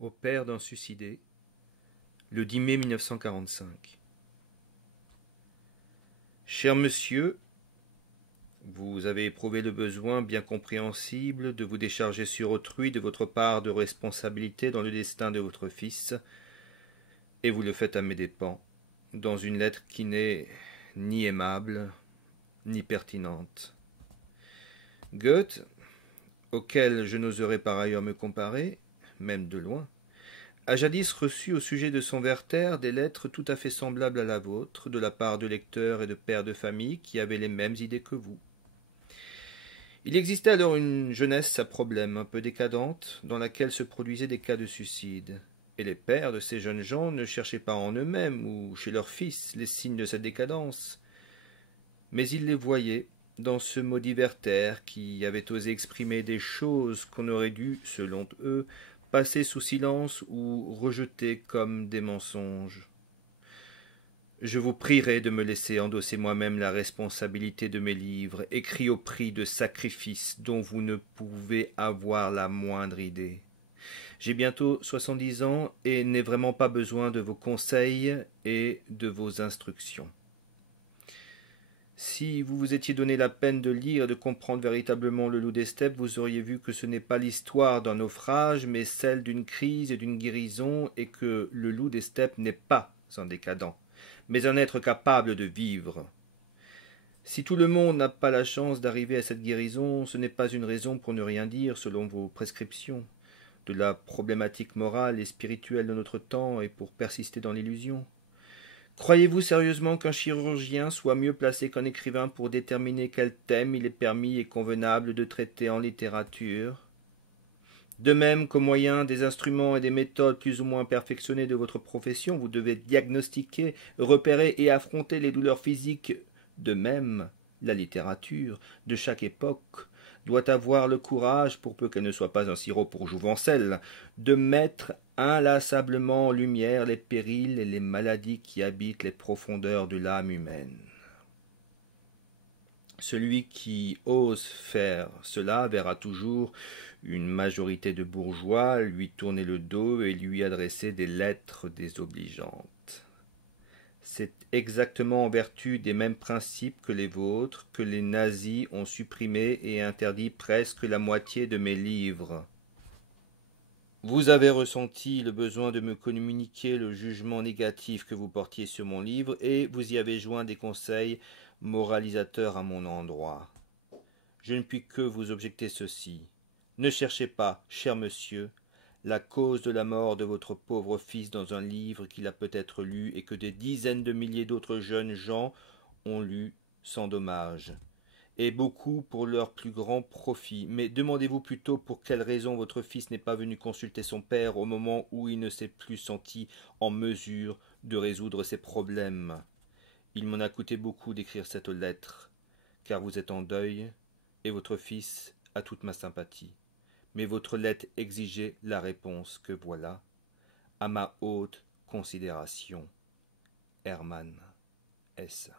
au père d'un suicidé, le 10 mai 1945. Cher monsieur, vous avez éprouvé le besoin bien compréhensible de vous décharger sur autrui de votre part de responsabilité dans le destin de votre fils, et vous le faites à mes dépens, dans une lettre qui n'est ni aimable, ni pertinente. Goethe, auquel je n'oserais par ailleurs me comparer, même de loin, a jadis reçu au sujet de son Werther des lettres tout à fait semblables à la vôtre, de la part de lecteurs et de pères de famille qui avaient les mêmes idées que vous. Il existait alors une jeunesse à problème un peu décadente, dans laquelle se produisaient des cas de suicide, et les pères de ces jeunes gens ne cherchaient pas en eux-mêmes ou chez leurs fils les signes de cette décadence, mais ils les voyaient dans ce maudit Werther qui avait osé exprimer des choses qu'on aurait dû, selon eux, passer sous silence ou rejeter comme des mensonges. Je vous prierai de me laisser endosser moi-même la responsabilité de mes livres, écrits au prix de sacrifices dont vous ne pouvez avoir la moindre idée. J'ai bientôt 70 ans et n'ai vraiment pas besoin de vos conseils et de vos instructions. Si vous vous étiez donné la peine de lire et de comprendre véritablement Le Loup des Steppes, vous auriez vu que ce n'est pas l'histoire d'un naufrage, mais celle d'une crise et d'une guérison, et que le loup des steppes n'est pas un décadent, mais un être capable de vivre. Si tout le monde n'a pas la chance d'arriver à cette guérison, ce n'est pas une raison pour ne rien dire selon vos prescriptions de la problématique morale et spirituelle de notre temps et pour persister dans l'illusion. Croyez-vous sérieusement qu'un chirurgien soit mieux placé qu'un écrivain pour déterminer quel thème il est permis et convenable de traiter en littérature? De même qu'au moyen des instruments et des méthodes plus ou moins perfectionnées de votre profession, vous devez diagnostiquer, repérer et affronter les douleurs physiques, de même, la littérature, de chaque époque, doit avoir le courage, pour peu qu'elle ne soit pas un sirop pour jouvencelle, de mettre inlassablement en lumière les périls et les maladies qui habitent les profondeurs de l'âme humaine. Celui qui ose faire cela verra toujours une majorité de bourgeois lui tourner le dos et lui adresser des lettres désobligeantes. C'est exactement en vertu des mêmes principes que les vôtres que les nazis ont supprimé et interdit presque la moitié de mes livres. Vous avez ressenti le besoin de me communiquer le jugement négatif que vous portiez sur mon livre et vous y avez joint des conseils moralisateurs à mon endroit. Je ne puis que vous objecter ceci. Ne cherchez pas, cher monsieur, la cause de la mort de votre pauvre fils dans un livre qu'il a peut-être lu et que des dizaines de milliers d'autres jeunes gens ont lu sans dommage, et beaucoup pour leur plus grand profit. Mais demandez-vous plutôt pour quelle raison votre fils n'est pas venu consulter son père au moment où il ne s'est plus senti en mesure de résoudre ses problèmes. Il m'en a coûté beaucoup d'écrire cette lettre, car vous êtes en deuil, et votre fils a toute ma sympathie. Mais votre lettre exigeait la réponse que voilà, à ma haute considération. Hermann S.